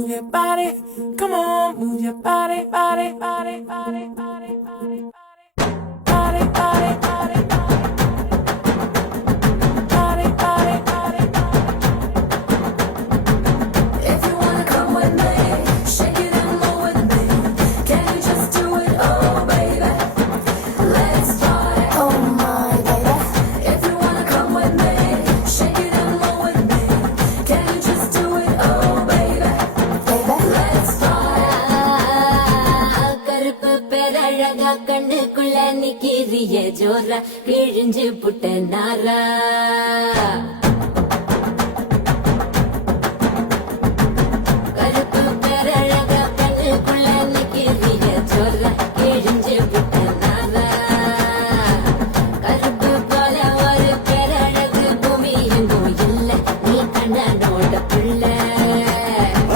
move your body. Come on, move your body, body, body, body, body, body, body, body, body, body, body, body, body. If you wanna come with me, shake it and move with me. Can you just do it, oh baby? Let's party, oh my baby. If you wanna come with me, shake it and move with me. Can you just do it, oh baby? Let's party. கருப்பு பேரழகா கண்ணுக்குள்ள நிக்கிறிய ஜோரா கிழிஞ்சு புட்ட நாரா